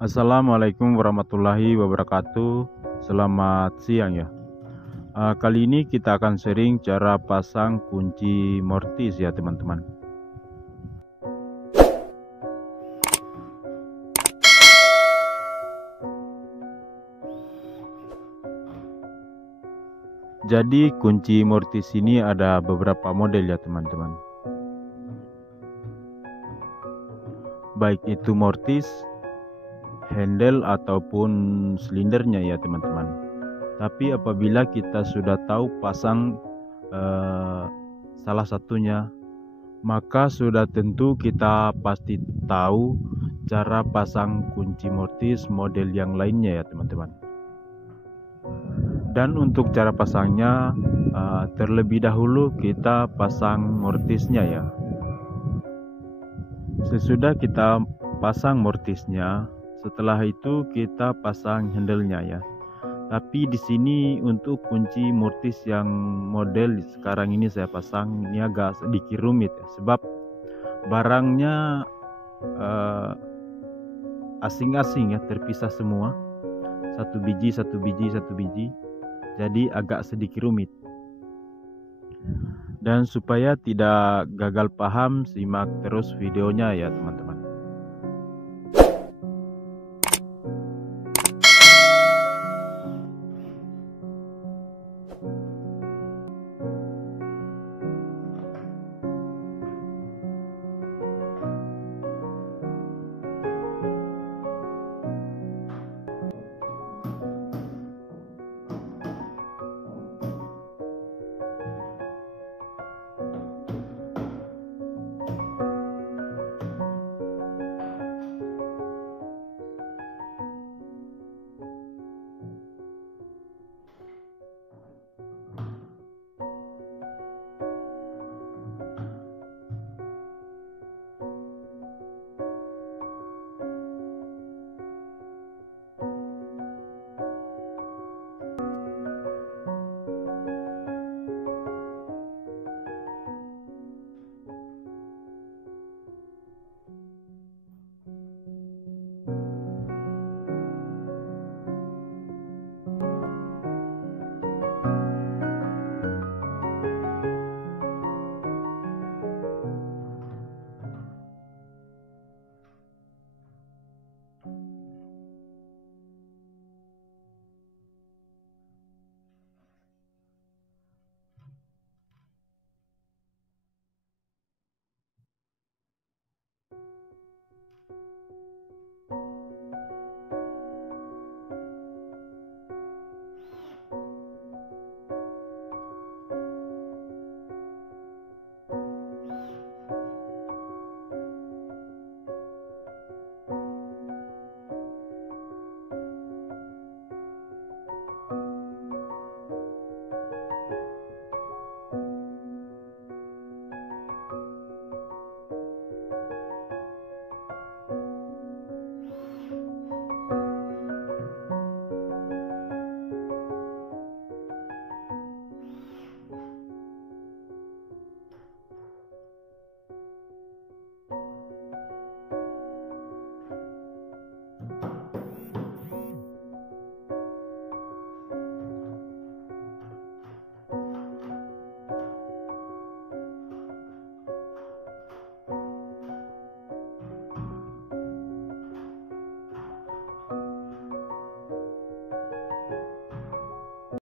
Assalamualaikum warahmatullahi wabarakatuh. Selamat siang ya. Kali ini kita akan sharing cara pasang kunci mortis ya teman-teman. Jadi kunci mortis ini ada beberapa model ya teman-teman. Baik itu mortis, handle ataupun silindernya ya teman-teman. Tapi apabila kita sudah tahu pasang salah satunya, maka sudah tentu kita pasti tahu cara pasang kunci mortis model yang lainnya ya teman-teman. Dan untuk cara pasangnya, terlebih dahulu kita pasang mortisnya ya. Sesudah kita pasang mortisnya, setelah itu kita pasang handle-nya ya. Tapi di sini untuk kunci mortis yang model sekarang ini saya pasang ini agak sedikit rumit ya, sebab barangnya asing-asing ya, terpisah semua, satu biji, jadi agak sedikit rumit. Dan supaya tidak gagal paham, simak terus videonya ya teman-teman.